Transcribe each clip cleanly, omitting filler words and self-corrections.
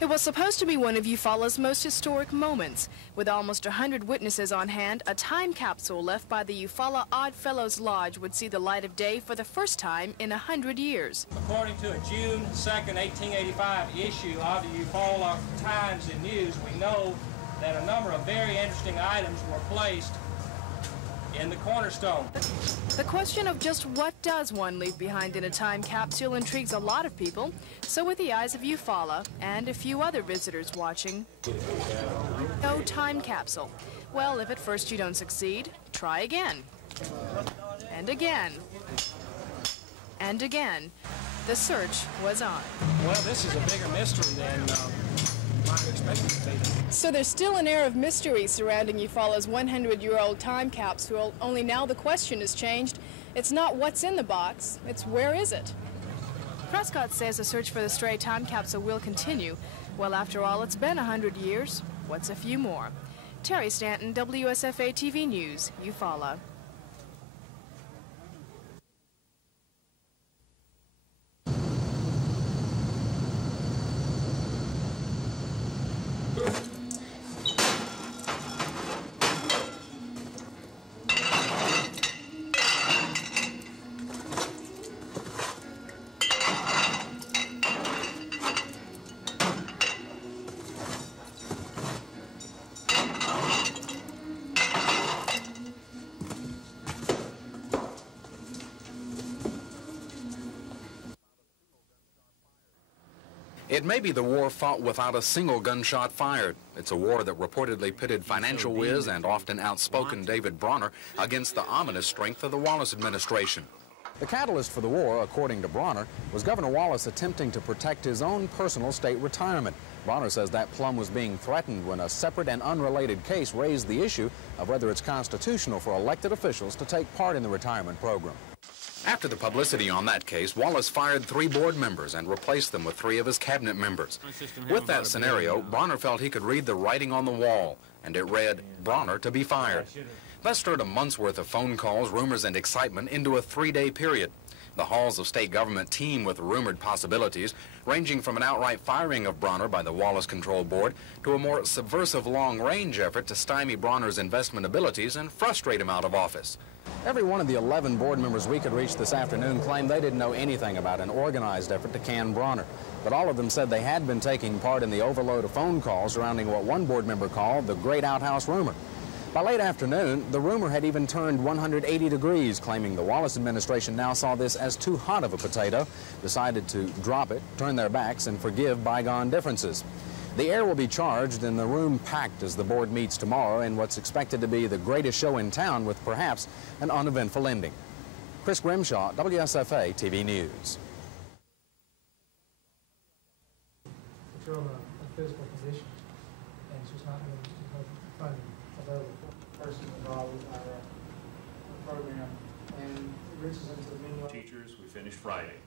It was supposed to be one of Eufaula's most historic moments. With almost 100 witnesses on hand, a time capsule left by the Eufaula Odd Fellows Lodge would see the light of day for the first time in 100 years. According to a June 2nd, 1885 issue of the Eufaula Times and News, we know that a number of very interesting items were placed in the cornerstone. The question of just what does one leave behind in a time capsule intrigues a lot of people. So with the eyes of Eufaula and a few other visitors watching, no time capsule. Well, if at first you don't succeed, try again. And again. And again. The search was on. Well, this is a bigger mystery than I expected it to be. So there's still an air of mystery surrounding Eufaula's 100-year-old time capsule, only now the question has changed. It's not what's in the box, it's where is it? Prescott says the search for the stray time capsule will continue. Well, after all, it's been 100 years. What's a few more? Terry Stanton, WSFA TV News, Eufaula. It may be the war fought without a single gunshot fired. It's a war that reportedly pitted financial whiz and often outspoken David Bronner against the ominous strength of the Wallace administration. The catalyst for the war, according to Bronner, was Governor Wallace attempting to protect his own personal state retirement. Bronner says that plum was being threatened when a separate and unrelated case raised the issue of whether it's constitutional for elected officials to take part in the retirement program. After the publicity on that case, Wallace fired 3 board members and replaced them with 3 of his cabinet members. With that scenario, Bronner felt he could read the writing on the wall, and it read, Bronner to be fired. That stirred a month's worth of phone calls, rumors, and excitement into a 3-day period. The halls of state government teem with rumored possibilities, ranging from an outright firing of Bronner by the Wallace Control Board to a more subversive long-range effort to stymie Bronner's investment abilities and frustrate him out of office. Every one of the 11 board members we could reach this afternoon claimed they didn't know anything about an organized effort to can Bronner. But all of them said they had been taking part in the overload of phone calls surrounding what one board member called the Great Outhouse Rumor. By late afternoon, the rumor had even turned 180 degrees, claiming the Wallace administration now saw this as too hot of a potato, decided to drop it, turn their backs, and forgive bygone differences. The air will be charged and the room packed as the board meets tomorrow in what's expected to be the greatest show in town with perhaps an uneventful ending. Chris Grimshaw, WSFA TV News. Control a physical position, and it's just not really funding available. Person involved with our program, and it reaches into the menu. Teachers, we finished Friday.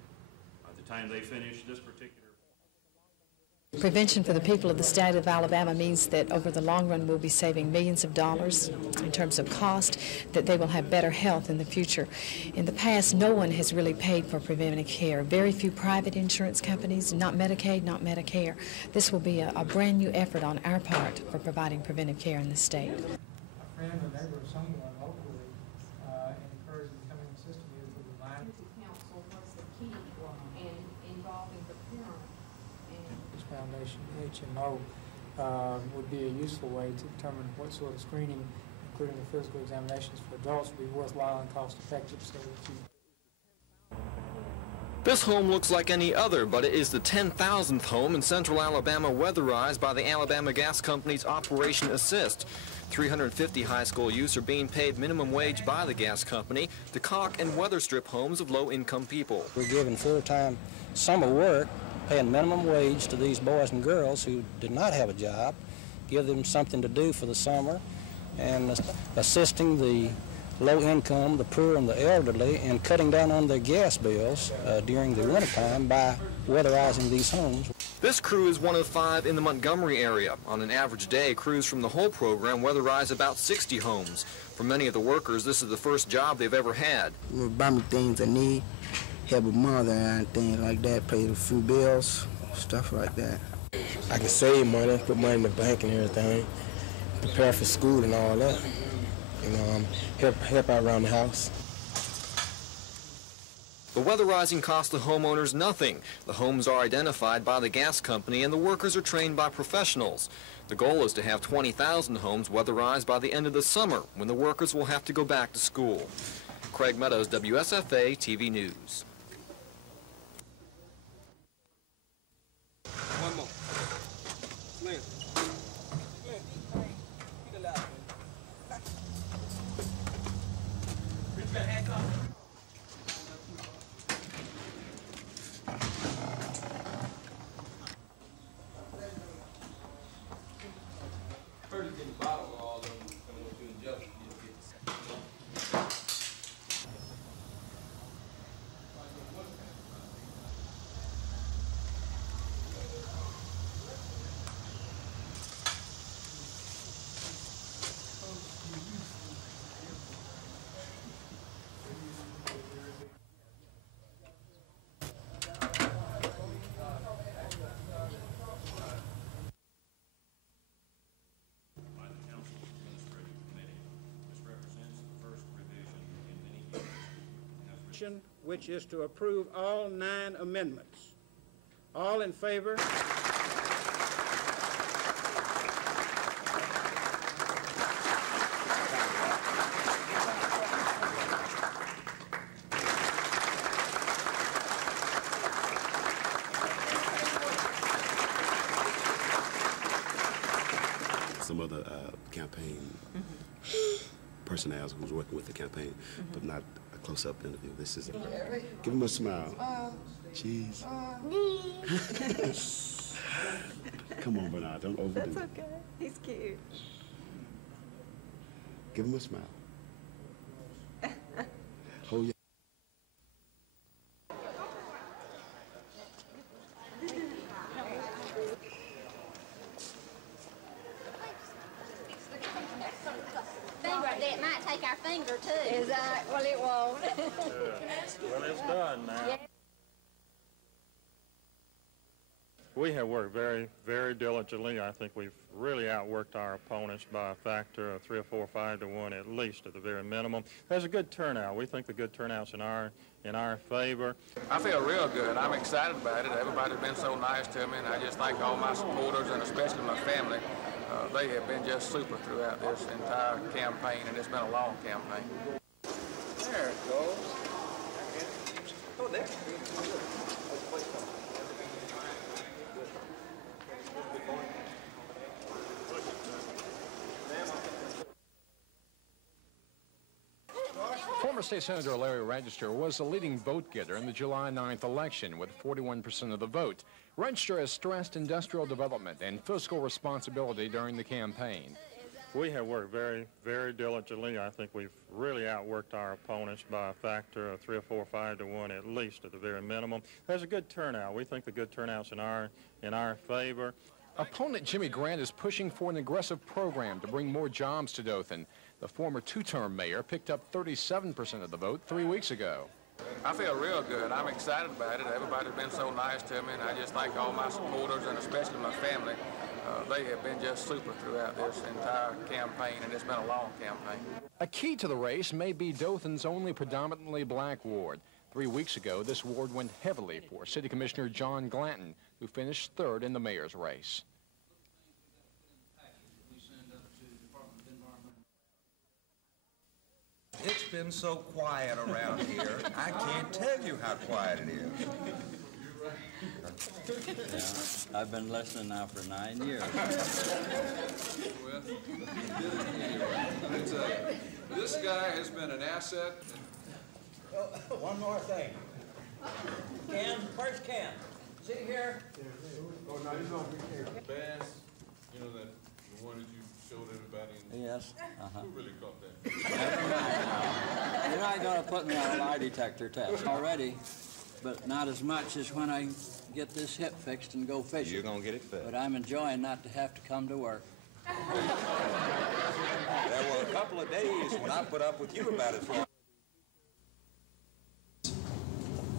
By the time they finish this particular prevention for the people of the state of Alabama means that over the long run we'll be saving millions of dollars in terms of cost, that they will have better health in the future. In the past, no one has really paid for preventive care. Very few private insurance companies, not Medicaid, not Medicare. This will be a brand new effort on our part for providing preventive care in the state. A friend or neighbor or someone locally encouraging the coming system is to remind council was the key in involving the parent. This foundation, HMO, would be a useful way to determine what sort of screening, including the physical examinations for adults, would be worthwhile and cost effective so that you. This home looks like any other, but it is the 10,000th home in central Alabama weatherized by the Alabama Gas Company's Operation Assist. 350 high school youths are being paid minimum wage by the gas company to caulk and weather strip homes of low-income people. We're giving full-time summer work, paying minimum wage to these boys and girls who did not have a job, give them something to do for the summer, and assisting the low income, the poor, and the elderly, and cutting down on their gas bills during the wintertime by weatherizing these homes. This crew is one of 5 in the Montgomery area. On an average day, crews from the whole program weatherize about 60 homes. For many of the workers, this is the first job they've ever had. Buy me things I need, help a mother and things like that, pay a few bills, stuff like that. I can save money, put money in the bank and everything, prepare for school and all that. You know, help out around the house. The weatherizing costs the homeowners nothing. The homes are identified by the gas company and the workers are trained by professionals. The goal is to have 20,000 homes weatherized by the end of the summer, when the workers will have to go back to school. Craig Meadows, WSFA TV News. One more. Lynn. Which is to approve all 9 amendments. All in favor? Some other campaign personnel who's working with the campaign, but not a close-up interview. This is give him a smile. Jeez. Come on, Bernard, don't overdo it. That's okay. He's cute. Give him a smile. Hold your It might take our finger too. Is that? Well, it won't. Well, it's done now. Yeah. We have worked very, very diligently. I think we've really outworked our opponents by a factor of 3 or 4 or 5 to 1 at least, at the very minimum. There's a good turnout. We think the good turnout's in our favor. I feel real good. I'm excited about it. Everybody's been so nice to me, and I just thank all my supporters and especially my family. They have been just super throughout this entire campaign, and it's been a long campaign. There it goes. Oh, there. Former State Senator Larry Register was the leading vote-getter in the July 9th election with 41% of the vote. Register has stressed industrial development and fiscal responsibility during the campaign. We have worked very, very diligently. I think we've really outworked our opponents by a factor of 3 or 4 or 5 to 1 at least, at the very minimum. There's a good turnout. We think the good turnout's in our favor. Opponent Jimmy Grant is pushing for an aggressive program to bring more jobs to Dothan. The former 2-term mayor picked up 37% of the vote 3 weeks ago. I feel real good. I'm excited about it. Everybody's been so nice to me, and I just thank all my supporters and especially my family. They have been just super throughout this entire campaign, and it's been a long campaign. A key to the race may be Dothan's only predominantly black ward. 3 weeks ago, this ward went heavily for City Commissioner John Glanton, who finished 3rd in the mayor's race. It's been so quiet around here, I can't tell you how quiet it is. Yeah, I've been listening now for 9 years. This guy has been an asset. One more thing. Ken, where's Ken? See here? Oh, no, he's over here. Bass, you know, that the one that you showed everybody in. Yes. Who really caught that? You're not going to put me on a lie detector test already, but not as much as when I get this hip fixed and go fishing. You're going to get it fixed. But I'm enjoying not to have to come to work. There were a couple of days when I put up with you about as long.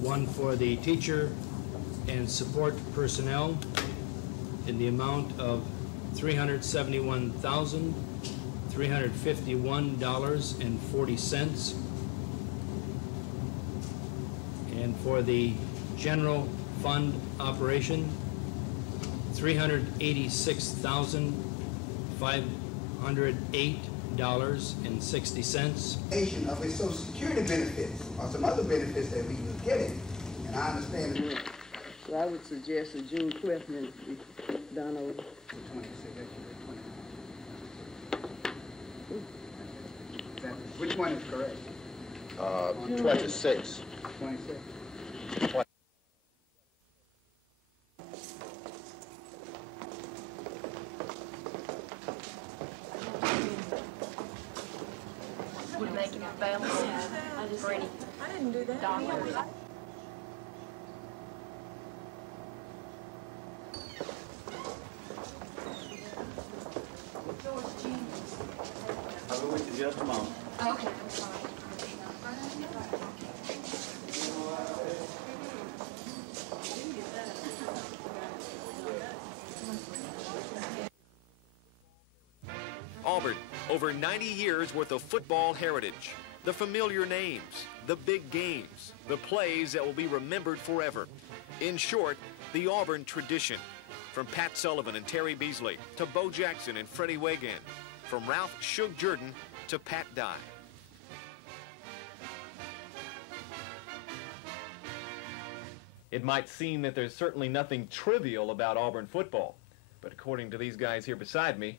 One for the teacher and support personnel, in the amount of $371,351.40. And for the general fund operation, $386,508.60. Of his Social Security benefits or some other benefits that we was getting, and I understand it. So I would suggest that June 12th minutes be done over. Which one is correct? 26. 26. Would make it balance for any I didn't do that. doctors. I'll be with you just a moment. Okay, I'm sorry. Auburn, over 90 years worth of football heritage. The familiar names, the big games, the plays that will be remembered forever. In short, the Auburn tradition. From Pat Sullivan and Terry Beasley to Bo Jackson and Freddie Wagan. From Ralph Shug Jordan to Pat Dye. It might seem that there's certainly nothing trivial about Auburn football, but according to these guys here beside me,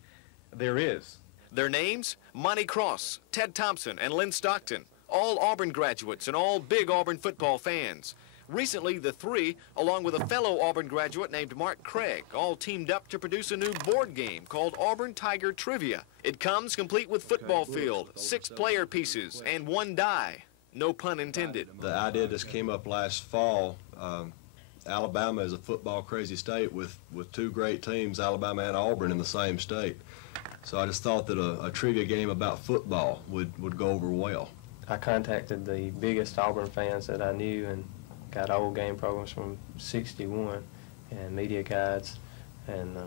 there is. Their names? Monty Cross, Ted Thompson, and Lynn Stockton. All Auburn graduates and all big Auburn football fans. Recently, the three, along with a fellow Auburn graduate named Mark Craig, all teamed up to produce a new board game called Auburn Tiger Trivia. It comes complete with football field, 6 player pieces, and 1 die. No pun intended. The idea just came up last fall. Alabama is a football crazy state with 2 great teams, Alabama and Auburn, in the same state. So I just thought that a trivia game about football would go over well. I contacted the biggest Auburn fans that I knew and got old game programs from '61 and media guides, and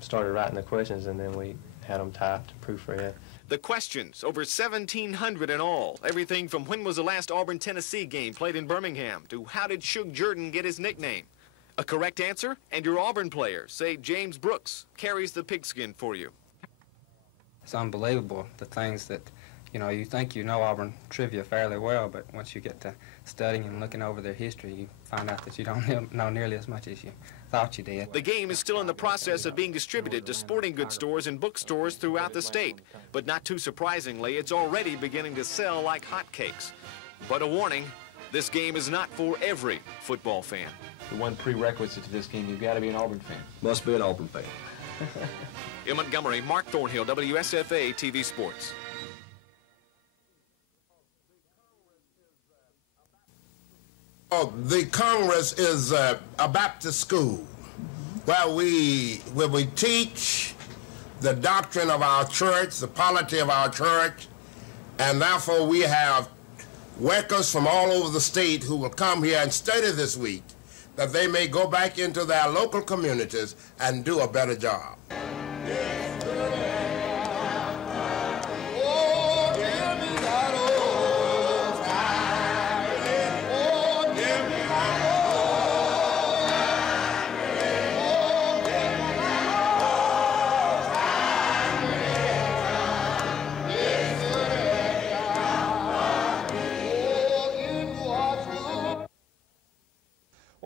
started writing the questions, and then we had them typed and proofread. The questions, over 1,700 in all. Everything from when was the last Auburn-Tennessee game played in Birmingham to how did Shug Jordan get his nickname? A correct answer, and your Auburn player, say James Brooks, carries the pigskin for you. It's unbelievable, the things that, you think you know Auburn trivia fairly well, but once you get to studying and looking over their history, you find out that you don't know nearly as much as you thought you did. The game is still in the process of being distributed to sporting goods stores and bookstores throughout the state. But not too surprisingly, it's already beginning to sell like hotcakes. But a warning, this game is not for every football fan. The one prerequisite to this game, you've got to be an Auburn fan. Must be an Auburn fan. In Montgomery, Mark Thornhill, WSFA TV Sports. The Congress is a Baptist school where we teach the doctrine of our church, the polity of our church, and therefore we have workers from all over the state who will come here and study this week, that they may go back into their local communities and do a better job.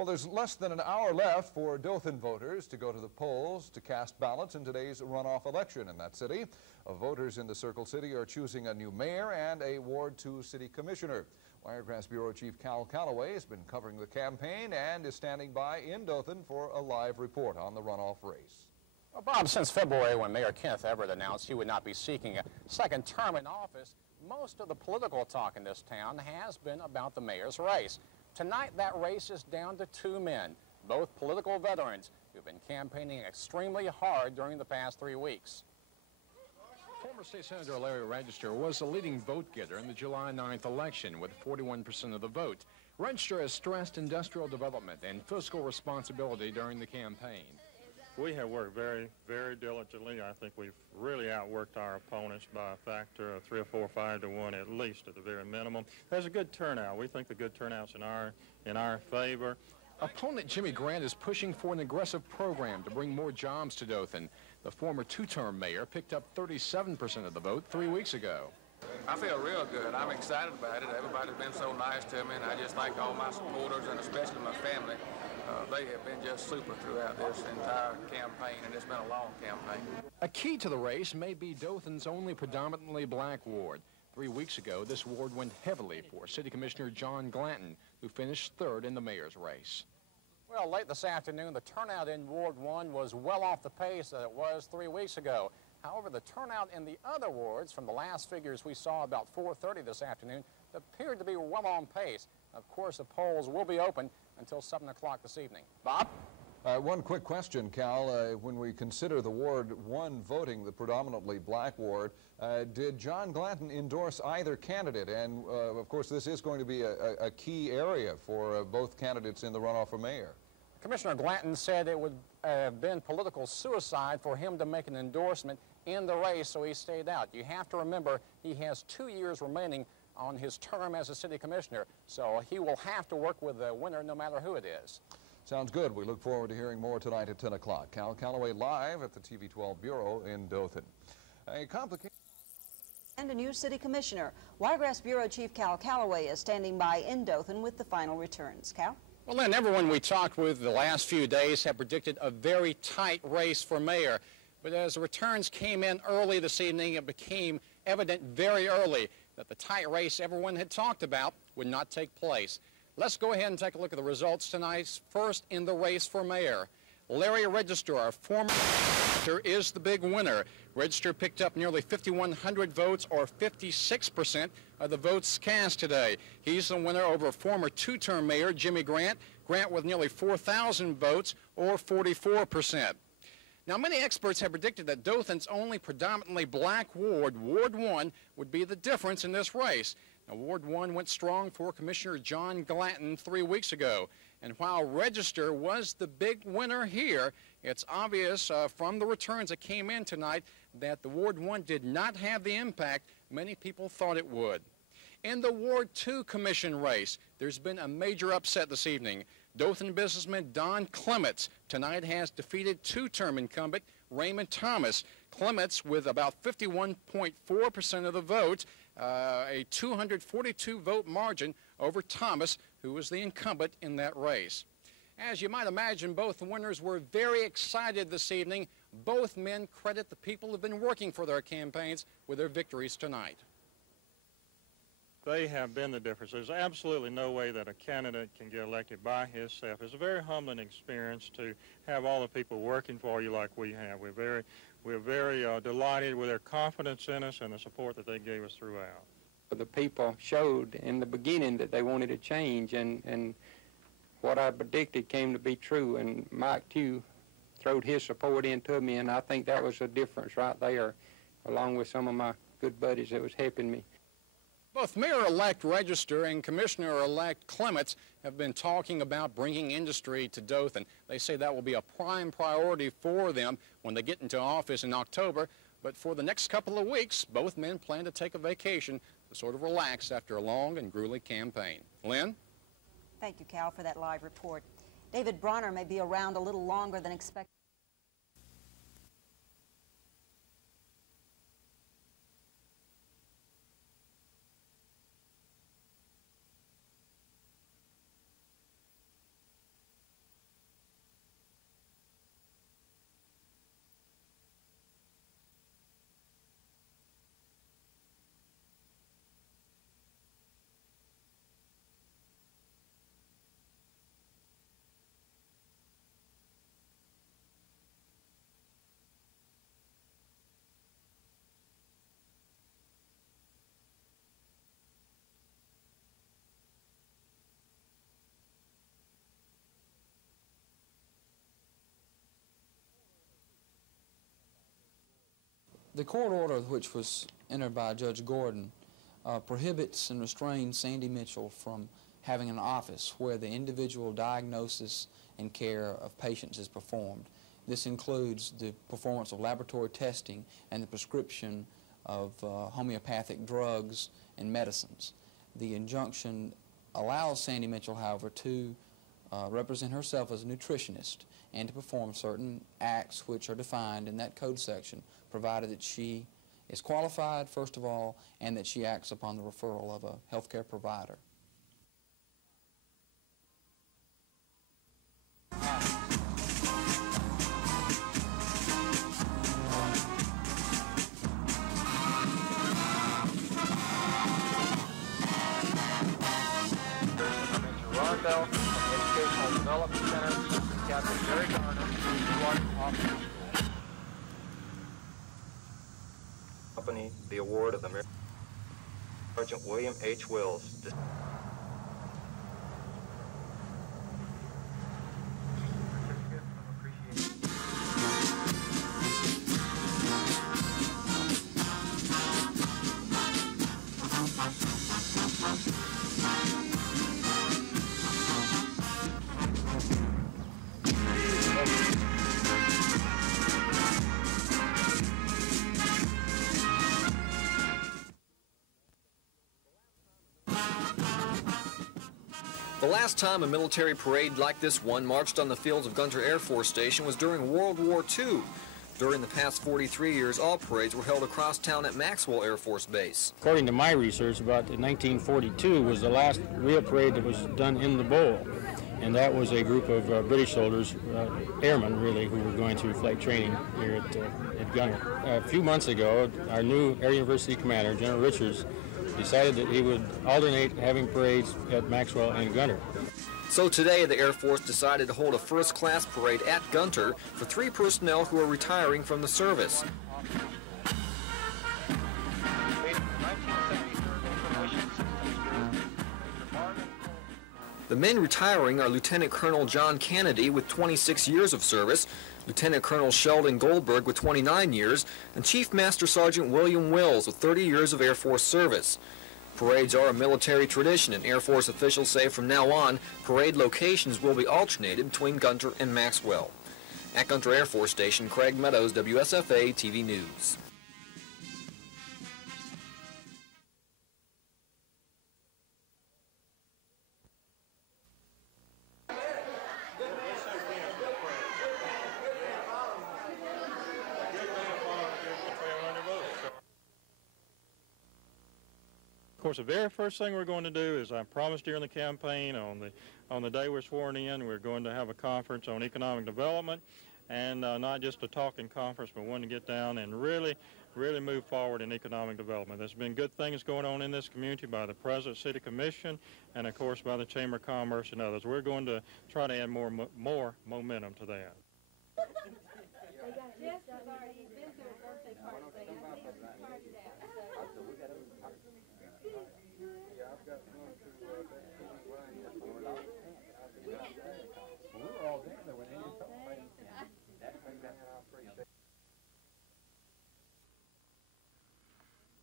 There's less than an hour left for Dothan voters to go to the polls to cast ballots in today's runoff election in that city. Voters in the Circle City are choosing a new mayor and a Ward 2 city commissioner. Wiregrass Bureau Chief Cal Calloway has been covering the campaign and is standing by in Dothan for a live report on the runoff race. Well, Bob, since February when Mayor Kenneth Everett announced he would not be seeking a second term in office, most of the political talk in this town has been about the mayor's race. Tonight, that race is down to 2 men, both political veterans who've been campaigning extremely hard during the past 3 weeks. Former State Senator Larry Register was the leading vote-getter in the July 9th election with 41% of the vote. Register has stressed industrial development and fiscal responsibility during the campaign. We have worked very, very diligently. I think we've really outworked our opponents by a factor of 3 or 4 or 5 to 1 at least at the very minimum. There's a good turnout. We think the good turnout's in our favor. Opponent Jimmy Grant is pushing for an aggressive program to bring more jobs to Dothan. The former two-term mayor picked up 37% of the vote 3 weeks ago. I feel real good. I'm excited about it. Everybody's been so nice to me, and I just thank all my supporters and especially my family. They have been just super throughout this entire campaign, and it's been a long campaign. A key to the race may be Dothan's only predominantly black ward. 3 weeks ago, this ward went heavily for City Commissioner John Glanton, who finished third in the mayor's race. Well, late this afternoon, the turnout in Ward 1 was well off the pace that it was 3 weeks ago. However, the turnout in the other wards, from the last figures we saw about 4:30 this afternoon, appeared to be well on pace. Of course, the polls will be open until 7 o'clock this evening. Bob? One quick question, Cal. When we consider the Ward 1 voting, the predominantly black ward, did John Glanton endorse either candidate? And, of course, this is going to be a key area for both candidates in the runoff for mayor. Commissioner Glanton said it would have been political suicide for him to make an endorsement in the race, so he stayed out. You have to remember he has 2 years remaining on his term as a city commissioner, so he will have to work with the winner no matter who it is. Sounds good. We look forward to hearing more tonight at 10 o'clock. Cal Calloway live at the TV 12 Bureau in Dothan. A complicated... And a new city commissioner. Wiregrass Bureau Chief Cal Calloway is standing by in Dothan with the final returns. Cal? Well, Lynn, everyone we talked with the last few days have predicted a very tight race for mayor. But as the returns came in early this evening, it became evident very early that the tight race everyone had talked about would not take place. Let's go ahead and take a look at the results tonight. First in the race for mayor, Larry Register, our former mayor, is the big winner. Register picked up nearly 5,100 votes, or 56% of the votes cast today. He's the winner over former two-term mayor Jimmy Grant. Grant with nearly 4,000 votes, or 44%. Now, many experts have predicted that Dothan's only predominantly black ward, Ward 1, would be the difference in this race. Now, Ward 1 went strong for Commissioner John Glanton 3 weeks ago. And while Register was the big winner here, it's obvious from the returns that came in tonight that the Ward 1 did not have the impact many people thought it would. In the Ward 2 commission race, there's been a major upset this evening. Dothan businessman Don Clements tonight has defeated two-term incumbent Raymond Thomas. Clements, with about 51.4% of the vote, a 242-vote margin over Thomas, who was the incumbent in that race. As you might imagine, both winners were very excited this evening. Both men credit the people who have been working for their campaigns with their victories tonight. They have been the difference. There's absolutely no way that a candidate can get elected by himself. It's a very humbling experience to have all the people working for you like we have. We're very delighted with their confidence in us and the support that they gave us throughout. The people showed in the beginning that they wanted a change, and what I predicted came to be true, and Mike, too, throwed his support into me, and I think that was a difference right there, along with some of my good buddies that was helping me. Both Mayor-elect Register and Commissioner-elect Clements have been talking about bringing industry to Dothan. They say that will be a prime priority for them when they get into office in October. But for the next couple of weeks, both men plan to take a vacation to sort of relax after a long and grueling campaign. Lynn? Thank you, Cal, for that live report. David Bronner may be around a little longer than expected. The court order, which was entered by Judge Gordon, prohibits and restrains Sandy Mitchell from having an office where the individual diagnosis and care of patients is performed. This includes the performance of laboratory testing and the prescription of homeopathic drugs and medicines. The injunction allows Sandy Mitchell, however, to represent herself as a nutritionist and to perform certain acts which are defined in that code section, provided that she is qualified, first of all, and that she acts upon the referral of a healthcare provider. Educational Development Center, Captain Jerry Garner, Company, the award of the Sergeant William H. Wills. The last time a military parade like this one marched on the fields of Gunter Air Force Station was during World War II. During the past 43 years, all parades were held across town at Maxwell Air Force Base. According to my research, about 1942 was the last real parade that was done in the bowl. And that was a group of British soldiers, airmen really, who were going through flight training here at Gunter. A few months ago, our new Air University commander, General Richards, decided that he would alternate having parades at Maxwell and Gunter. So today, the Air Force decided to hold a first-class parade at Gunter for 3 personnel who are retiring from the service. The men retiring are Lieutenant Colonel John Kennedy with 26 years of service, Lieutenant Colonel Sheldon Goldberg with 29 years, and Chief Master Sergeant William Wills with 30 years of Air Force service. Parades are a military tradition, and Air Force officials say from now on, parade locations will be alternated between Gunter and Maxwell. At Gunter Air Force Station, Craig Meadows, WSFA TV News. Of course, the very first thing we're going to do is, I promised during the campaign, on the day we're sworn in, we're going to have a conference on economic development, and not just a talking conference, but one to get down and really move forward in economic development. There's been good things going on in this community by the President, City Commission, and of course by the Chamber of Commerce and others. We're going to try to add more momentum to that.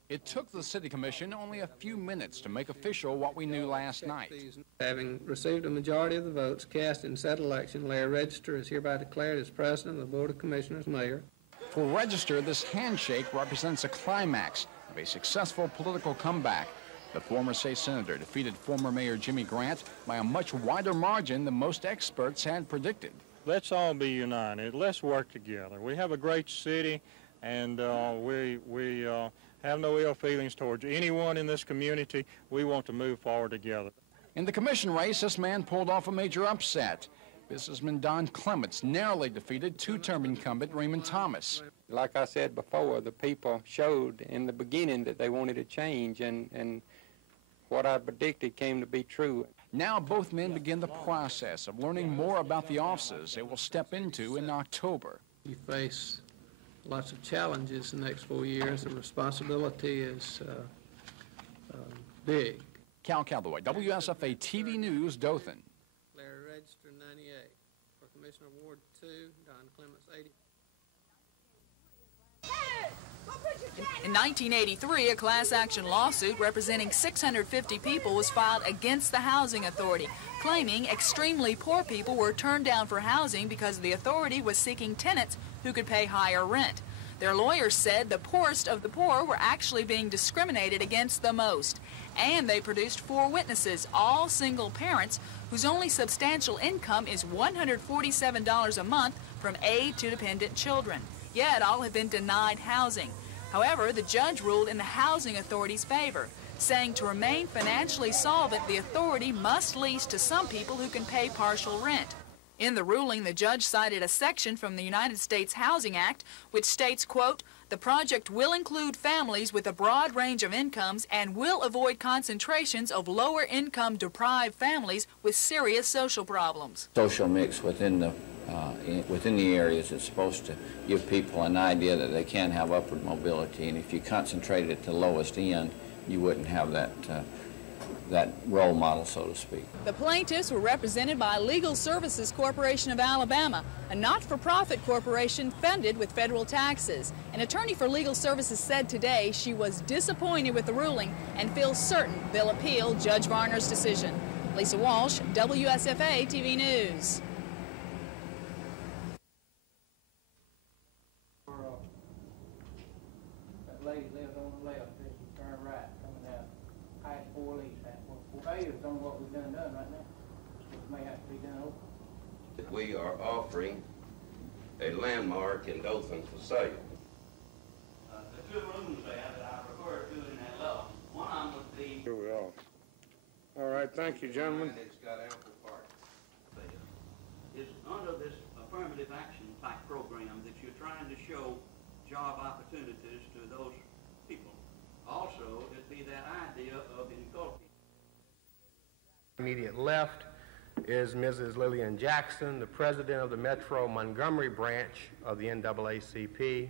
It took the City Commission only a few minutes to make official what we knew last night. Having received a majority of the votes cast in said election, Larry Register is hereby declared as President of the Board of Commissioners Mayor. For Register, this handshake represents a climax of a successful political comeback. The former state senator defeated former Mayor Jimmy Grant by a much wider margin than most experts had predicted. Let's all be united. Let's work together. We have a great city, and we have no ill feelings towards anyone in this community. We want to move forward together. In the commission race, this man pulled off a major upset. Businessman Don Clements narrowly defeated two-term incumbent Raymond Thomas. Like I said before, the people showed in the beginning that they wanted a change, and what I predicted came to be true. Now both men begin the process of learning more about the offices they will step into in October. You face lots of challenges the next 4 years. The responsibility is big. Cal Calloway, WSFA TV News, Dothan. Larry Register, 98. For Commissioner Ward 2, Don Clements, 80. In 1983, a class action lawsuit representing 650 people was filed against the Housing Authority, claiming extremely poor people were turned down for housing because the authority was seeking tenants who could pay higher rent. Their lawyers said the poorest of the poor were actually being discriminated against the most. And they produced 4 witnesses, all single parents, whose only substantial income is $147 a month from aid to dependent children. Yet all have been denied housing. However, the judge ruled in the Housing Authority's favor, saying to remain financially solvent, the authority must lease to some people who can pay partial rent. In the ruling, the judge cited a section from the United States Housing Act, which states, quote, "The project will include families with a broad range of incomes and will avoid concentrations of lower income deprived families with serious social problems." Social mix within the areas is supposed to give people an idea that they can have upward mobility, and if you concentrate it at the lowest end, you wouldn't have that role model, so to speak. The plaintiffs were represented by Legal Services Corporation of Alabama, a not-for-profit corporation funded with federal taxes. An attorney for Legal Services said today she was disappointed with the ruling and feels certain they'll appeal Judge Varner's decision. Lisa Walsh, WSFA TV News. That lady lives on the left, as you turn right, coming out. Highest 4 leads. Failures on what we've done right now. It may have to be done over. We are offering a landmark in Dothan for sale. The 2 rooms there that I referred to in that law, one of them would be... Here we are. All right, thank you, gentlemen. It's got ample parking. Is under this affirmative action type program that you're trying to show job opportunities to those people. Also, it'd be that idea of inculcating. Immediate left is Mrs. Lillian Jackson, the president of the Metro Montgomery branch of the NAACP.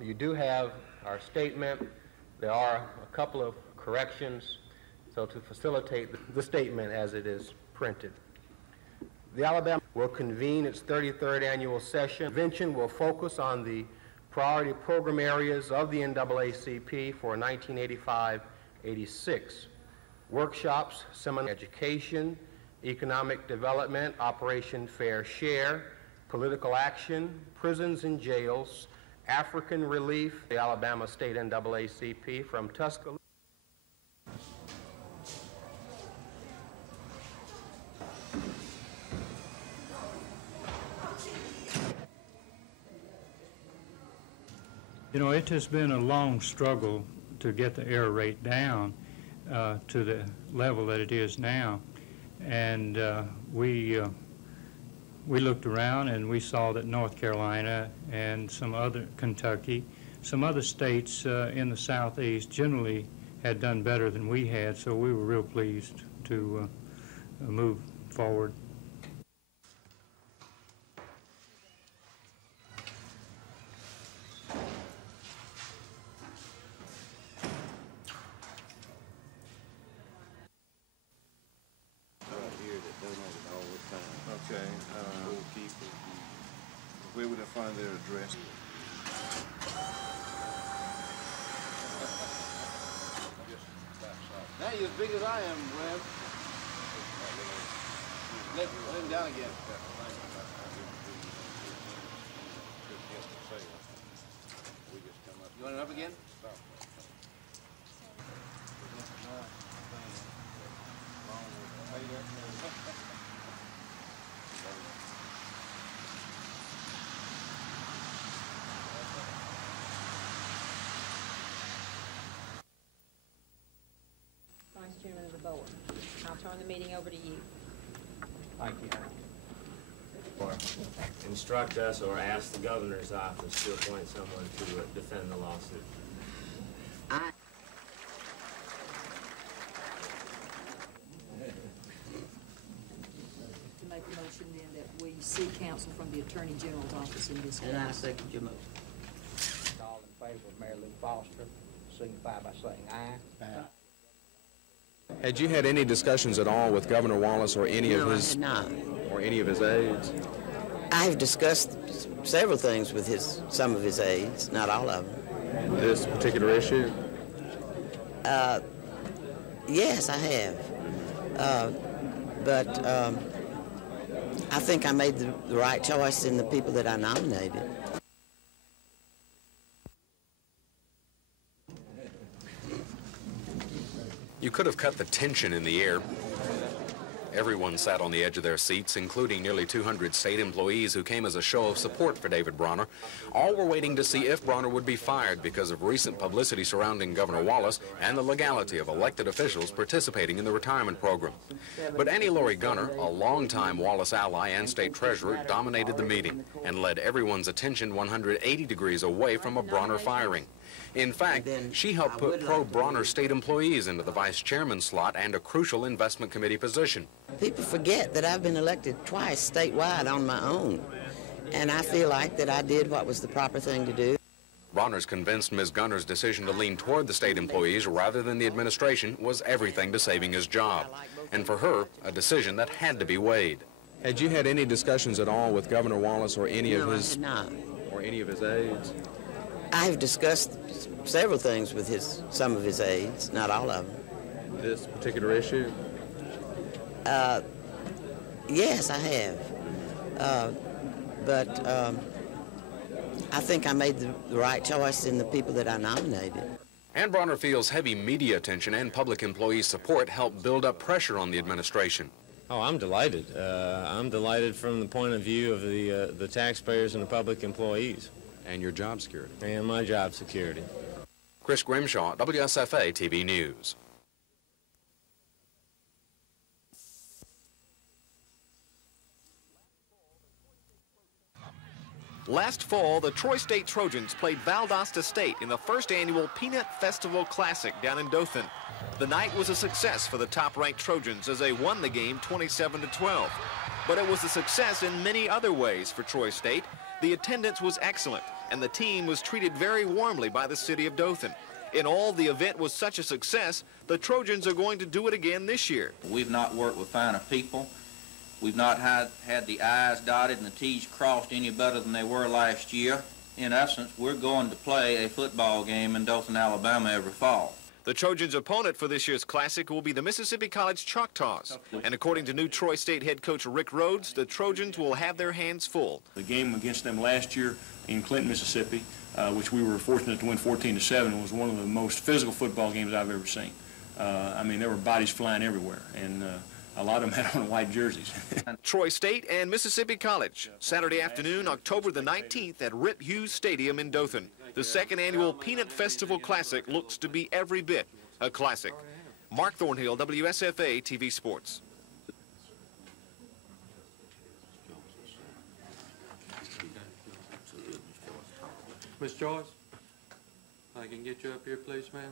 You do have our statement. There are a couple of corrections, so to facilitate the statement as it is printed. The Alabama will convene its 33rd annual session. The convention will focus on the priority program areas of the NAACP for 1985-86. Workshops, seminar education, economic development, Operation Fair Share, political action, prisons and jails, African relief, the Alabama State NAACP from Tuscaloosa. You know, it has been a long struggle to get the error rate down to the level that it is now, and we looked around and we saw that North Carolina and Kentucky, some other states in the southeast generally had done better than we had, so we were real pleased to move forward. Where would I find their address? Now you're as big as I am, Rev. Let him down again. You want him up again? Vice Chairman of the Board. I'll turn the meeting over to you. Thank you. Or instruct us or ask the governor's office to appoint someone to defend the lawsuit. To make a motion then that we seek counsel from the Attorney General's office in this case. And I second your motion. All in favor of Mayor Lee Foster, signify by saying aye. Aye. Had you had any discussions at all with Governor Wallace or any of his aides? I have discussed several things with some of his aides, not all of them. this particular issue? Yes, I have. But I think I made the right choice in the people that I nominated. You could have cut the tension in the air. Everyone sat on the edge of their seats, including nearly 200 state employees who came as a show of support for David Bronner. All were waiting to see if Bronner would be fired because of recent publicity surrounding Governor Wallace and the legality of elected officials participating in the retirement program. But Annie Laurie Gunner, a longtime Wallace ally and state treasurer, dominated the meeting and led everyone's attention 180 degrees away from a Bronner firing. In fact, she helped put pro-Bronner state employees into the vice chairman slot and a crucial investment committee position. People forget that I've been elected twice statewide on my own, and I feel like that I did what was the proper thing to do. Bronner's convinced Ms. Gunner's decision to lean toward the state employees rather than the administration was everything to saving his job, and for her, a decision that had to be weighed. Had you had any discussions at all with Governor Wallace or any of his... No, I had not. Or any of his aides? I have discussed several things with some of his aides, not all of them. This particular issue? Yes, I have. But I think I made the right choice in the people that I nominated. And Bronner feels heavy media attention and public employee support helped build up pressure on the administration. Oh, I'm delighted. I'm delighted from the point of view of the taxpayers and the public employees. And your job security. And my job security. Chris Grimshaw, WSFA TV News. Last fall, the Troy State Trojans played Valdosta State in the first annual Peanut Festival Classic down in Dothan. The night was a success for the top-ranked Trojans as they won the game 27-12. But it was a success in many other ways for Troy State. The attendance was excellent, and the team was treated very warmly by the city of Dothan. In all, the event was such a success, the Trojans are going to do it again this year. We've not worked with finer people. We've not had the I's dotted and the T's crossed any better than they were last year. In essence, we're going to play a football game in Dothan, Alabama every fall. The Trojans' opponent for this year's Classic will be the Mississippi College Choctaws. And according to new Troy State head coach Rick Rhodes, the Trojans will have their hands full. The game against them last year in Clinton, Mississippi, which we were fortunate to win 14-7, was one of the most physical football games I've ever seen. I mean, there were bodies flying everywhere, and a lot of them had on white jerseys. Troy State and Mississippi College, Saturday afternoon, October the 19th at Rip Hughes Stadium in Dothan. The second annual Peanut Festival Classic looks to be every bit a classic. Mark Thornhill, WSFA TV Sports. Miss Joyce, I can get you up here, please, ma'am.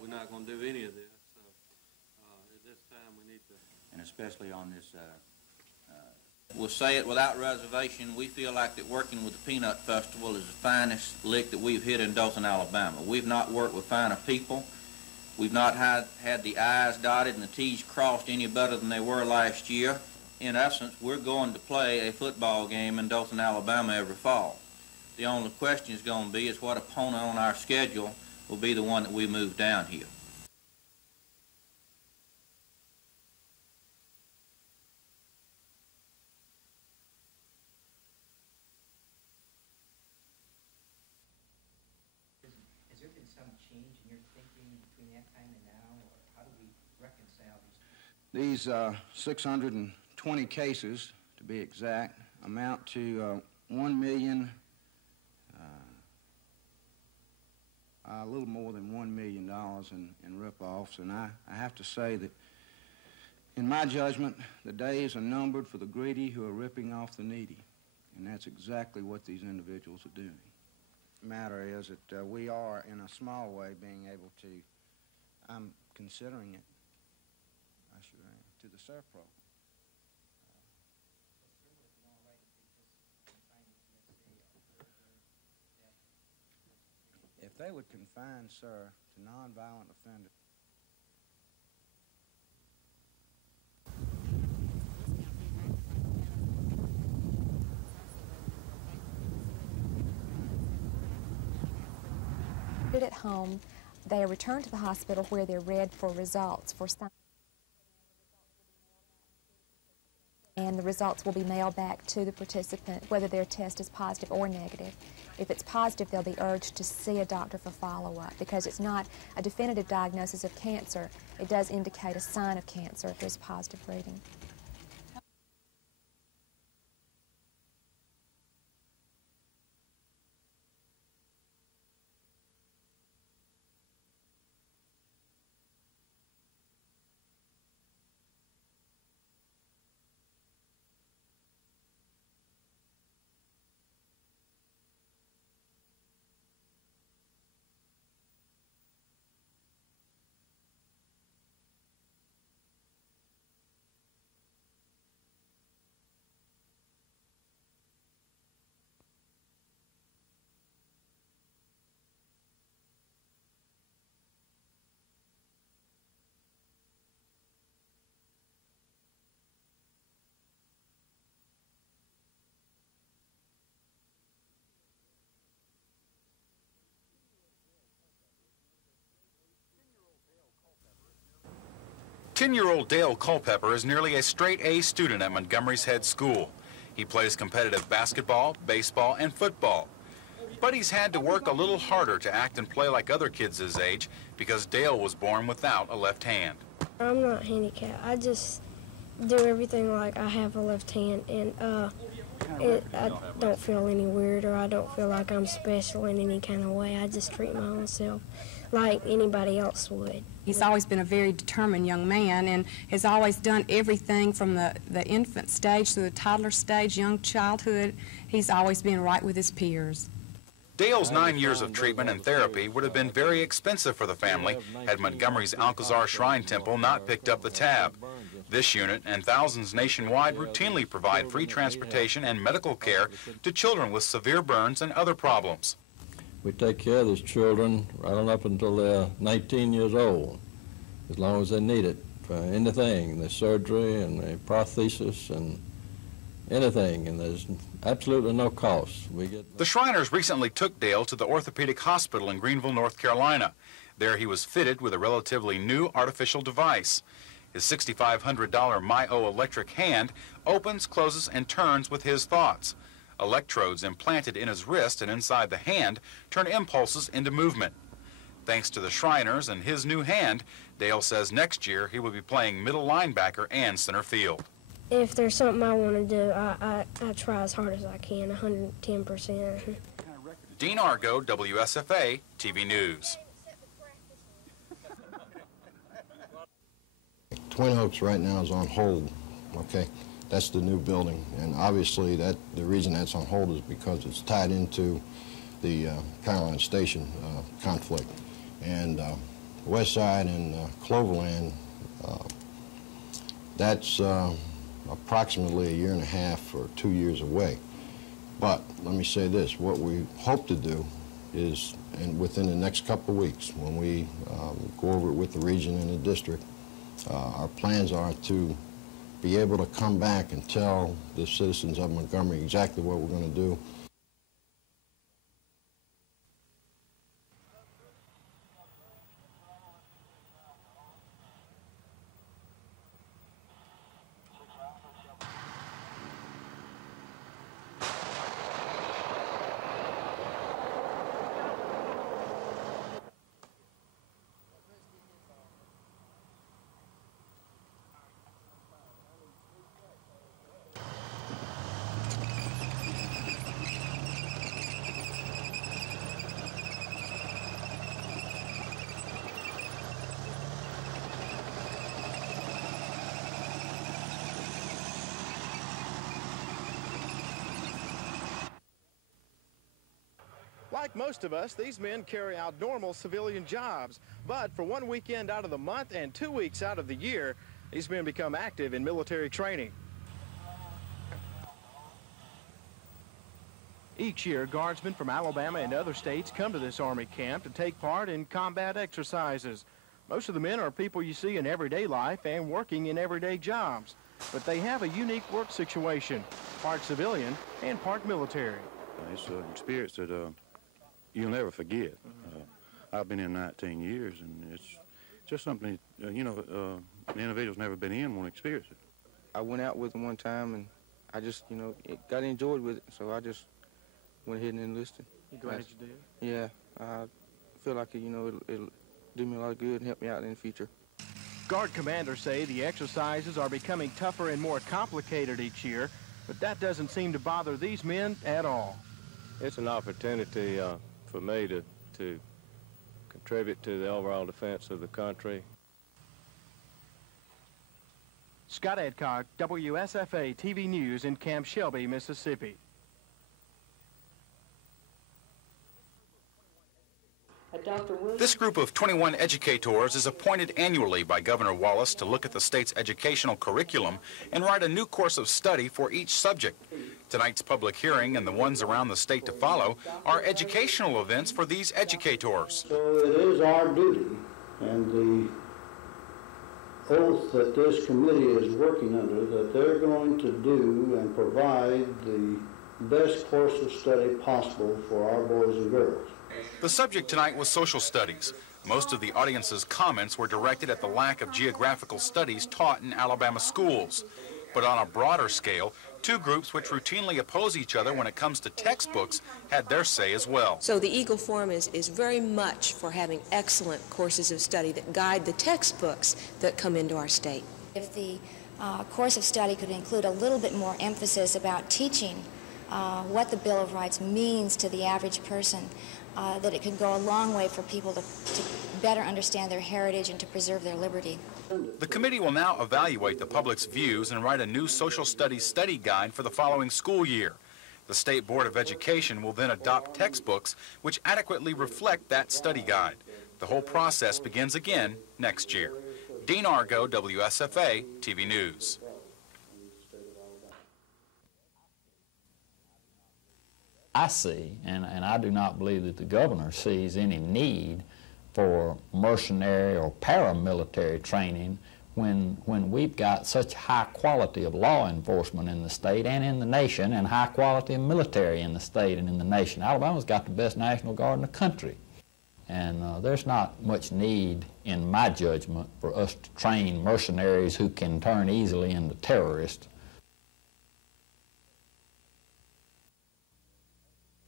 We're not going to do any of this. So at this time, we need to. And especially on this, we'll say it without reservation, we feel like that working with the Peanut Festival is the finest lick that we've hit in Dothan, Alabama. We've not worked with finer people. We've not had the I's dotted and the T's crossed any better than they were last year. In essence, we're going to play a football game in Dothan, Alabama every fall. The only question is going to be is what opponent on our schedule will be the one that we move down here. Has there been some change in your thinking between that time and now, or how do we reconcile these? These 620 cases, to be exact, amount to a little more than $1 million in rip-offs, and I have to say that, in my judgment, the days are numbered for the greedy who are ripping off the needy, and that's exactly what these individuals are doing. The matter is that we are, in a small way, being able to, I'm considering it, I sure am, to the SERF program. they would confine, sir, to nonviolent offenders. At home, they are returned to the hospital where they're read for results for some, and the results will be mailed back to the participant whether their test is positive or negative. If it's positive, they'll be urged to see a doctor for follow-up because it's not a definitive diagnosis of cancer. It does indicate a sign of cancer if there's positive reading. Ten-year-old Dale Culpepper is nearly a straight A student at Montgomery's head school. He plays competitive basketball, baseball, and football. But he's had to work a little harder to act and play like other kids his age because Dale was born without a left hand. I'm not handicapped. I just do everything like I have a left hand, and I don't feel any weird, or I don't feel like I'm special in any kind of way. I just treat my own self like anybody else would. He's always been a very determined young man and has always done everything from the infant stage to the toddler stage, young childhood. He's always been right with his peers. Dale's 9 years of treatment and therapy would have been very expensive for the family had Montgomery's Alcazar Shrine Temple not picked up the tab. This unit and thousands nationwide routinely provide free transportation and medical care to children with severe burns and other problems. We take care of these children right on up until they're 19 years old, as long as they need it for anything, the surgery and the prosthesis and anything, and there's absolutely no cost. The Shriners recently took Dale to the orthopedic hospital in Greenville, North Carolina. There he was fitted with a relatively new artificial device. His $6,500 myoelectric hand opens, closes, and turns with his thoughts. Electrodes implanted in his wrist and inside the hand turn impulses into movement. Thanks to the Shriners and his new hand, Dale says next year he will be playing middle linebacker and center field. If there's something I want to do, I try as hard as I can, 110%. Dean Argo, WSFA, TV News. Twin Oaks right now is on hold, okay? That's the new building, and obviously the reason that's on hold is because it's tied into the Carolina Station conflict. And West Side and Cloverland, that's approximately 1.5 years or 2 years away. But let me say this, what we hope to do is, and within the next couple of weeks, when we go over it with the region and the district, our plans are to be able to come back and tell the citizens of Montgomery exactly what we're going to do. Like most of us, these men carry out normal civilian jobs. But for 1 weekend out of the month and 2 weeks out of the year, these men become active in military training. Each year, guardsmen from Alabama and other states come to this Army camp to take part in combat exercises. Most of the men are people you see in everyday life and working in everyday jobs. But they have a unique work situation, part civilian and part military. It's an experience that you'll never forget. I've been in 19 years, and it's just something, you know, the individual's never been in won't experience it. I went out with them one time, and I just, you know, got enjoyed with it, so I just went ahead and enlisted. You glad you did? Yeah, I feel like, you know, it'll do me a lot of good and help me out in the future. Guard commanders say the exercises are becoming tougher and more complicated each year, but that doesn't seem to bother these men at all. It's an opportunity for me to contribute to the overall defense of the country. Scott Adcock, WSFA TV News in Camp Shelby, Mississippi. This group of 21 educators is appointed annually by Governor Wallace to look at the state's educational curriculum and write a new course of study for each subject. Tonight's public hearing and the ones around the state to follow are educational events for these educators. So it is our duty and the oath that this committee is working under that they're going to do and provide the best course of study possible for our boys and girls. The subject tonight was social studies. Most of the audience's comments were directed at the lack of geographical studies taught in Alabama schools. But on a broader scale, two groups which routinely oppose each other when it comes to textbooks had their say as well. So the Eagle Forum is very much for having excellent courses of study that guide the textbooks that come into our state. If the course of study could include a little bit more emphasis about teaching what the Bill of Rights means to the average person, that it could go a long way for people to better understand their heritage and to preserve their liberty. The committee will now evaluate the public's views and write a new social studies study guide for the following school year. The State Board of Education will then adopt textbooks which adequately reflect that study guide. The whole process begins again next year. Dean Argo, WSFA TV News. I see, and I do not believe that the governor sees any need for mercenary or paramilitary training when we've got such high quality of law enforcement in the state and in the nation, and high quality of military in the state and in the nation. Alabama's got the best National Guard in the country, and there's not much need, in my judgment, for us to train mercenaries who can turn easily into terrorists.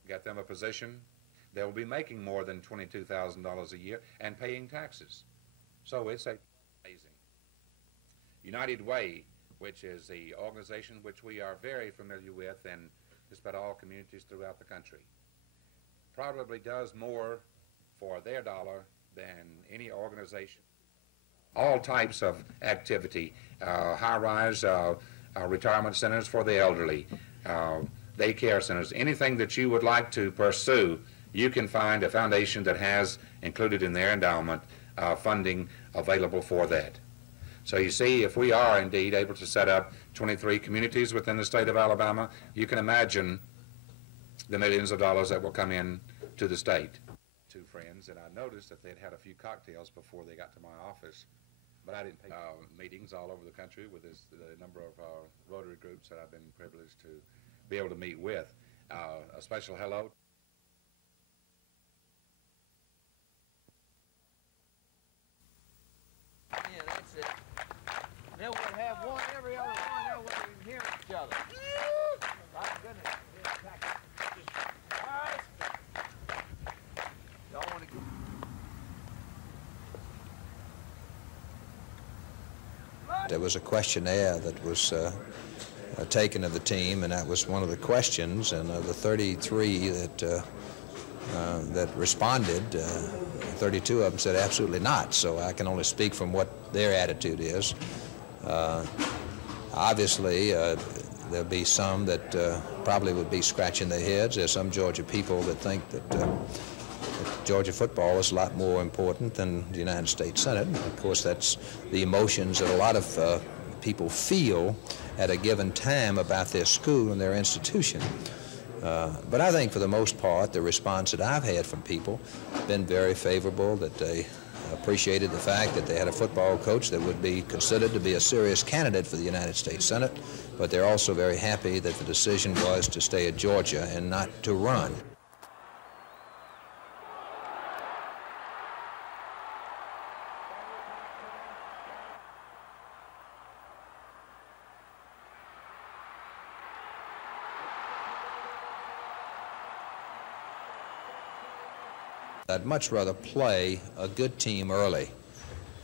Get them a position, they'll be making more than $22,000 a year and paying taxes. So it's amazing. United Way, which is the organization which we are very familiar with in just about all communities throughout the country, probably does more for their dollar than any organization. All types of activity, high-rise retirement centers for the elderly, daycare centers, anything that you would like to pursue, you can find a foundation that has included in their endowment funding available for that. So you see, if we are indeed able to set up 23 communities within the state of Alabama, you can imagine the millions of dollars that will come in to the state. Two friends, and I noticed that they'd had a few cocktails before they got to my office, but I didn't pay meetings all over the country with the number of Rotary groups that I've been privileged to be able to meet with. A special hello. Yeah, that's it. Then we'll have one every other one, then we can hear each other. My goodness. All right. Y'all want to go? There was a questionnaire that was taken of the team, and that was one of the questions, and of the 33 that responded, 32 of them said absolutely not, so I can only speak from what their attitude is. Obviously, there'll be some that probably would be scratching their heads. There's some Georgia people that think that Georgia football is a lot more important than the United States Senate. Of course, that's the emotions that a lot of people feel at a given time about their school and their institution. But I think for the most part, the response that I've had from people has been very favorable, that they appreciated the fact that they had a football coach that would be considered to be a serious candidate for the United States Senate, but they're also very happy that the decision was to stay at Georgia and not to run. I'd much rather play a good team early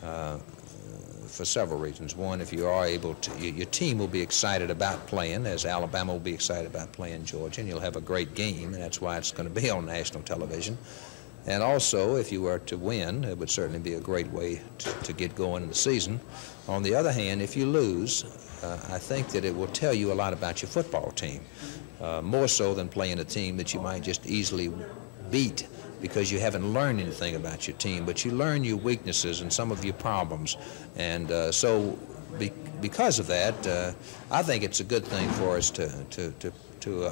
for several reasons. One, if you are able to, your team will be excited about playing, as Alabama will be excited about playing Georgia, and you'll have a great game, and that's why it's going to be on national television. And also, if you were to win, it would certainly be a great way to get going in the season. On the other hand, if you lose, I think that it will tell you a lot about your football team, more so than playing a team that you might just easily beat, because you haven't learned anything about your team, but you learn your weaknesses and some of your problems. And because of that, I think it's a good thing for us to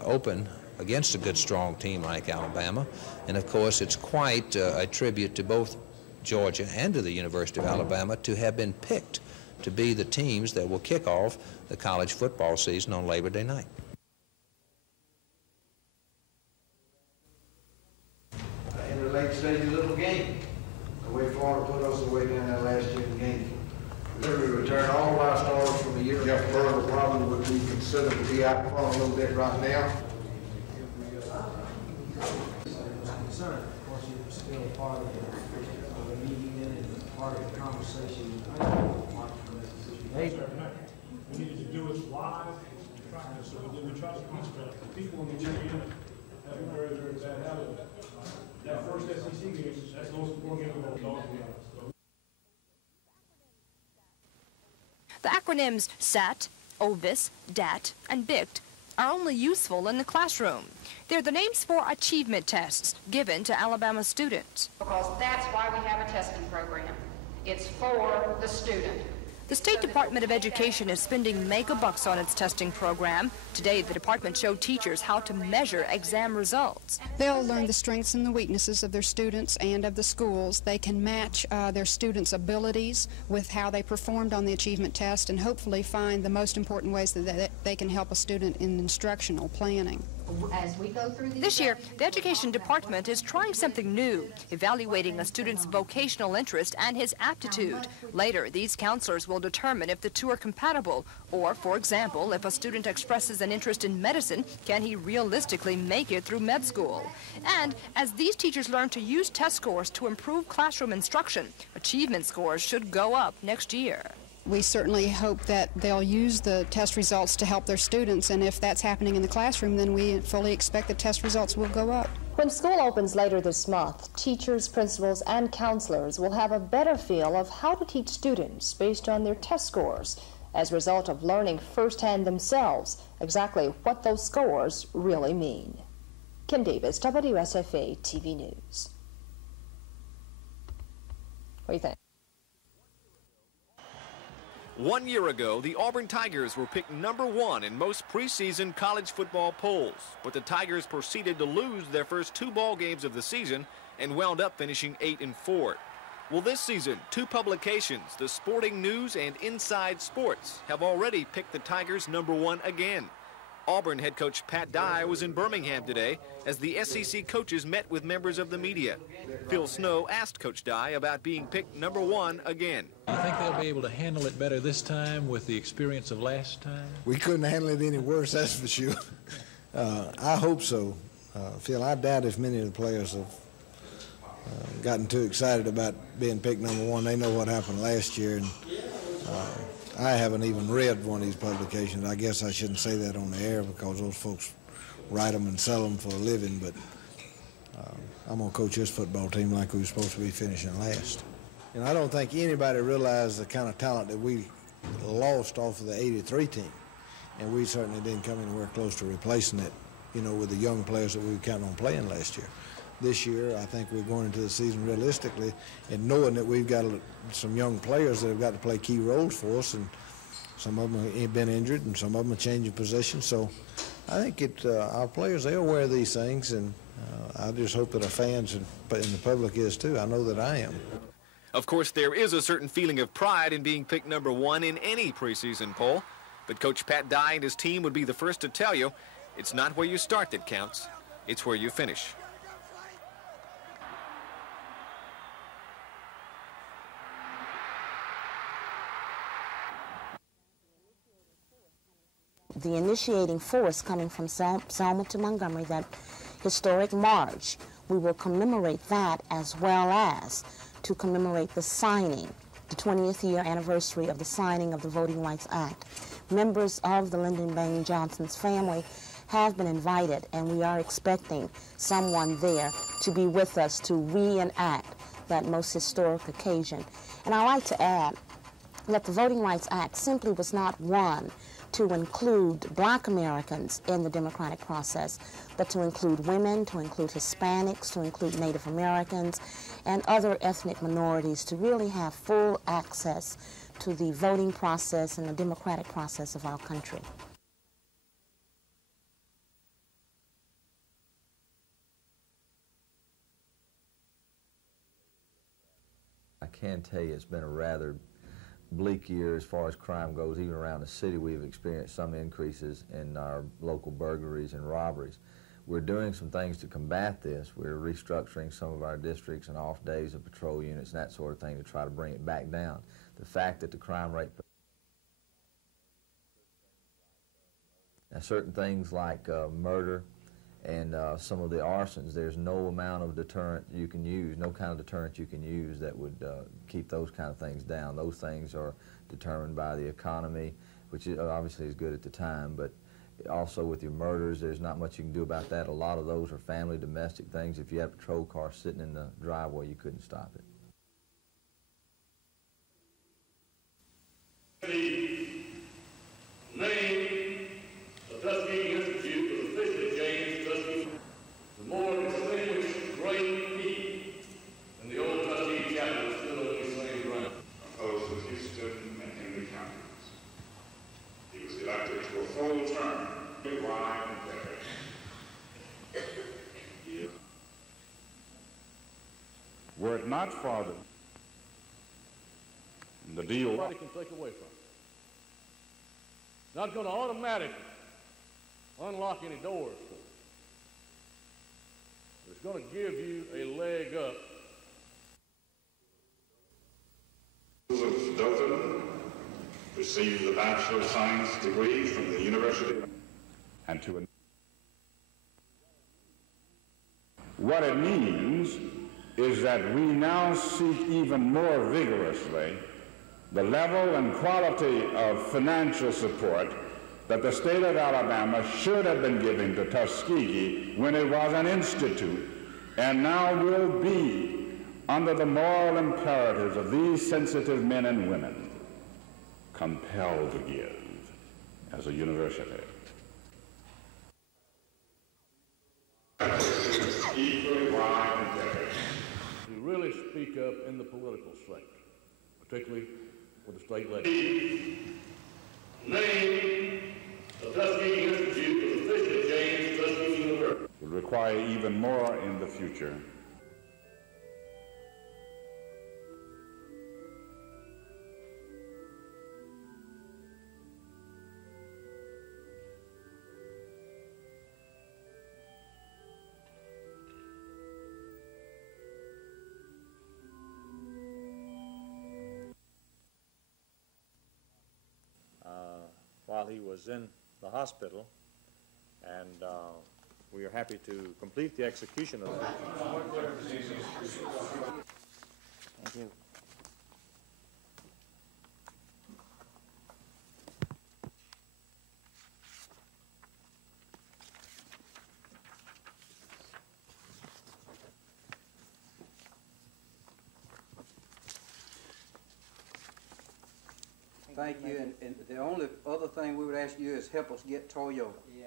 open against a good, strong team like Alabama. And of course, it's quite a tribute to both Georgia and to the University of Alabama to have been picked to be the teams that will kick off the college football season on Labor Day night. In the late stages of the game, the way Florida put us away down that last year in the game. If we return all of our stars from a year, Jeff Burger probably would be considered to be out front a little bit right now. Concern, of course, you're still part of the meeting and part of the conversation. We needed to do it live, so we try to reach the people in the area have a very, very bad habit. That first SEC game, that's the most important game of all. The acronyms SAT, OVIS, DAT, and BICT are only useful in the classroom. They're the names for achievement tests given to Alabama students. Because that's why we have a testing program. It's for the student. The State Department of Education is spending mega bucks on its testing program. Today, the department showed teachers how to measure exam results. They'll learn the strengths and the weaknesses of their students and of the schools. They can match their students' abilities with how they performed on the achievement test and hopefully find the most important ways that they can help a student in instructional planning. As we go through This year, the Education Department is trying something new, evaluating a student's vocational interest and his aptitude. Later, these counselors will determine if the two are compatible, or, for example, if a student expresses an interest in medicine, can he realistically make it through med school? And as these teachers learn to use test scores to improve classroom instruction, achievement scores should go up next year. We certainly hope that they'll use the test results to help their students, and if that's happening in the classroom, then we fully expect the test results will go up. When school opens later this month, teachers, principals, and counselors will have a better feel of how to teach students based on their test scores, as a result of learning firsthand themselves exactly what those scores really mean. Kim Davis, WSFA TV News. What do you think? 1 year ago, the Auburn Tigers were picked #1 in most preseason college football polls, but the Tigers proceeded to lose their first 2 ball games of the season and wound up finishing 8-4. Well, this season, 2 publications, The Sporting News and Inside Sports, have already picked the Tigers #1 again. Auburn head coach Pat Dye was in Birmingham today as the SEC coaches met with members of the media. Phil Snow asked Coach Dye about being picked #1 again. I think they'll be able to handle it better this time with the experience of last time. We couldn't handle it any worse, that's for sure. I hope so. Phil, I doubt if many of the players have gotten too excited about being picked #1. They know what happened last year, and I haven't even read one of these publications. I guess I shouldn't say that on the air because those folks write them and sell them for a living, but I'm going to coach this football team like we were supposed to be finishing last. And I don't think anybody realized the kind of talent that we lost off of the '83 team, and we certainly didn't come anywhere close to replacing it, you know, with the young players that we were counting on playing last year. This year, I think we're going into the season realistically and knowing that we've got some young players that have got to play key roles for us, and some of them have been injured and some of them are changing positions. So I think our players, they're aware of these things, and I just hope that our fans and the public is too. I know that I am. Of course, there is a certain feeling of pride in being picked #1 in any preseason poll, but Coach Pat Dye and his team would be the first to tell you it's not where you start that counts, it's where you finish. The initiating force coming from Selma to Montgomery, that historic march, we will commemorate that as well as to commemorate the signing, the 20th year anniversary of the signing of the Voting Rights Act. Members of the Lyndon Baines Johnson's family have been invited, and we are expecting someone there to be with us to reenact that most historic occasion. And I'd like to add that the Voting Rights Act simply was not one to include Black Americans in the democratic process, but to include women, to include Hispanics, to include Native Americans, and other ethnic minorities to really have full access to the voting process and the democratic process of our country. I can tell you it's been a rather bleak year as far as crime goes. Even around the city, we've experienced some increases in our local burglaries and robberies. We're doing some things to combat this. We're restructuring some of our districts and off days of patrol units and that sort of thing to try to bring it back down. The fact that the crime rate... Now, certain things like murder and some of the arsons, there's no amount of deterrent you can use, no kind of deterrent you can use that would keep those kind of things down. Those things are determined by the economy, which obviously is good at the time, but also with your murders, there's not much you can do about that. A lot of those are family, domestic things. If you had a patrol car sitting in the driveway, you couldn't stop it. The name of Tuskegee Institute was officially changed to Tuskegee, the more distinguished great peak in the old Tuskegee capital still on the same ground. Opposed with Houston and Henry counties. He was elected to a full term. Were it not for the deal, nobody can take away from it. Not going to automatically unlock any doors for it. It's going to give you a leg up. Of Dothan received the Bachelor of Science degree from the University and to What it means is that we now seek even more vigorously the level and quality of financial support that the state of Alabama should have been giving to Tuskegee when it was an institute, and now will be under the moral imperatives of these sensitive men and women compelled to give as a university. To really speak up in the political sector, particularly with the state legislature. Name of Tuskegee Institute was officially changed to Tuskegee University. Will require even more in the future. While he was in the hospital, and we are happy to complete the execution of that. Thank you. Thank you, and the only other thing we would ask you is help us get Toyota. Yeah.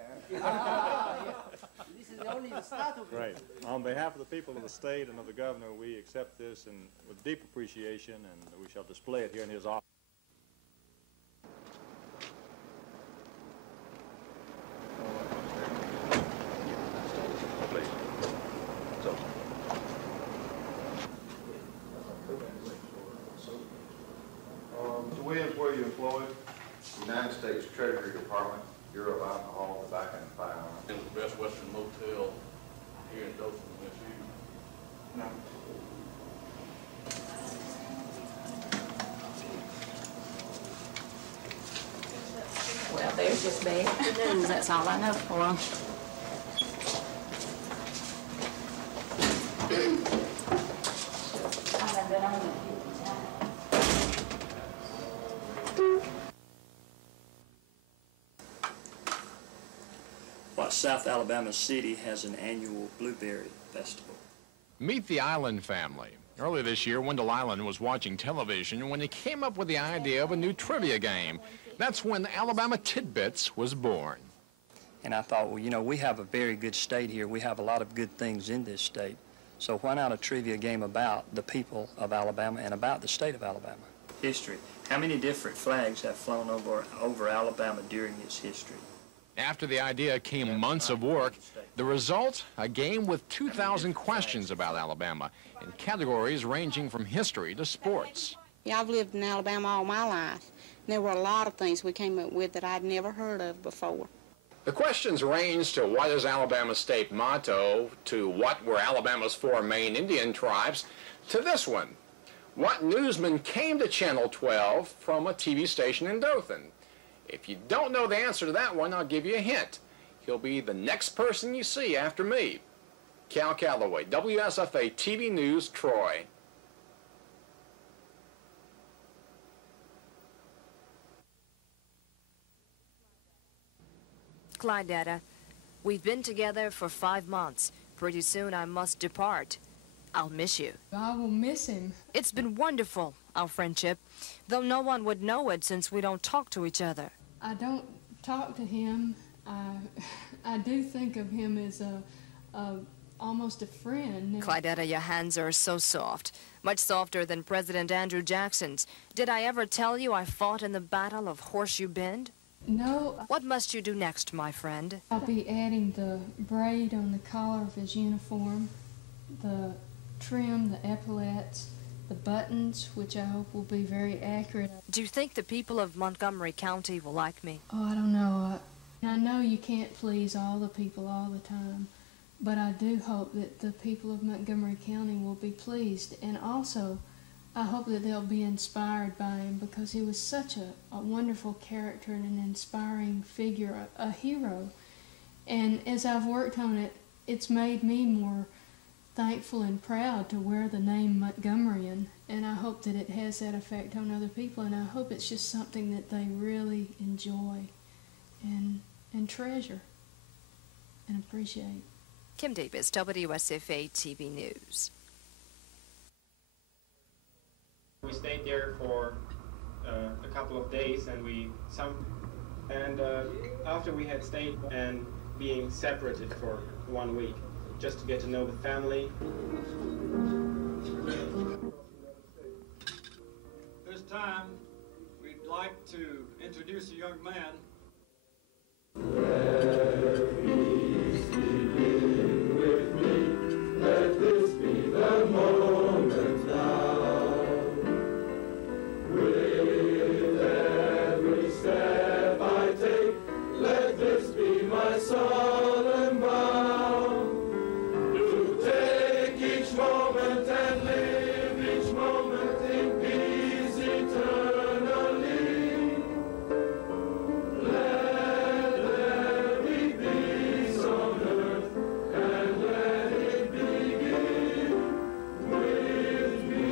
This is only the start of it. Right. On behalf of the people of the state and of the governor, we accept this and with deep appreciation, and we shall display it here in his office. Best Western Motel here in Dothan, MSU? No. Well, there's just bad news. That's all I know for them. South Alabama City has an annual blueberry festival. Meet the Island family. Earlier this year, Wendell Island was watching television when he came up with the idea of a new trivia game. That's when Alabama Tidbits was born. And I thought, well, you know, we have a very good state here. We have a lot of good things in this state. So why not a trivia game about the people of Alabama and about the state of Alabama? History. How many different flags have flown over Alabama during its history? After the idea came months of work. The result, a game with 2,000 questions about Alabama in categories ranging from history to sports. Yeah, I've lived in Alabama all my life. There were a lot of things we came up with that I'd never heard of before. The questions range to what is Alabama's state motto, to what were Alabama's 4 main Indian tribes, to this one. What newsman came to Channel 12 from a TV station in Dothan? If you don't know the answer to that one, I'll give you a hint. He'll be the next person you see after me. Cal Calloway, WSFA TV News, Troy. Clyde Data, we've been together for 5 months. Pretty soon I must depart. I'll miss you. I will miss him. It's been wonderful, our friendship, though no one would know it since we don't talk to each other. I don't talk to him. I do think of him as almost a friend. Clydetta, your hands are so soft, much softer than President Andrew Jackson's. Did I ever tell you I fought in the Battle of Horseshoe Bend? No. What must you do next, my friend? I'll be adding the braid on the collar of his uniform, the trim, the epaulets, the buttons, which I hope will be very accurate. Do you think the people of Montgomery County will like me? Oh, I don't know. I know you can't please all the people all the time, but I do hope that the people of Montgomery County will be pleased. And also, I hope that they'll be inspired by him, because he was such a wonderful character and an inspiring figure, a hero. And as I've worked on it, it's made me more thankful and proud to wear the name Montgomeryan, and I hope that it has that effect on other people, and I hope it's just something that they really enjoy and treasure and appreciate. Kim Davis, WSFA TV News. We stayed there for a couple of days, and after we had stayed and being separated for 1 week, just to get to know the family. This time, we'd like to introduce a young man. Let peace begin with me. Let this be the moment now. With every step I take, let this be my solemn vow. Take each moment and live each moment in peace eternally. Let there be peace on earth, and let it begin with me.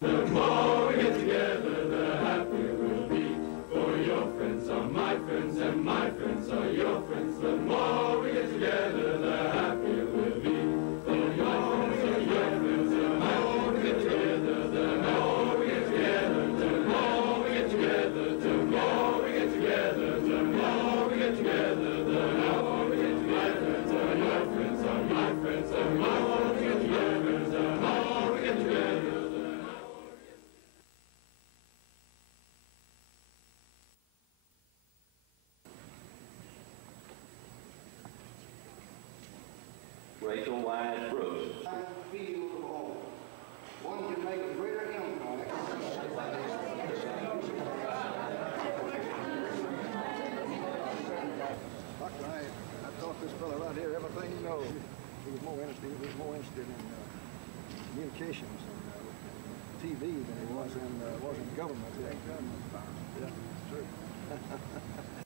The more we get together, the happier we'll be. For your friends are my friends, and my friends are your friends. The more we get together, the happier we'll be. For your friends are your friends, and my friends get together. The more we get together, the more we get together, the more we get together, the more we get together, the more we get together. For your friends are my friends, and my friends get together. The more we get together. Rachel Wise Brooks. One can make a greater impact in Washington government. Yeah, it's true.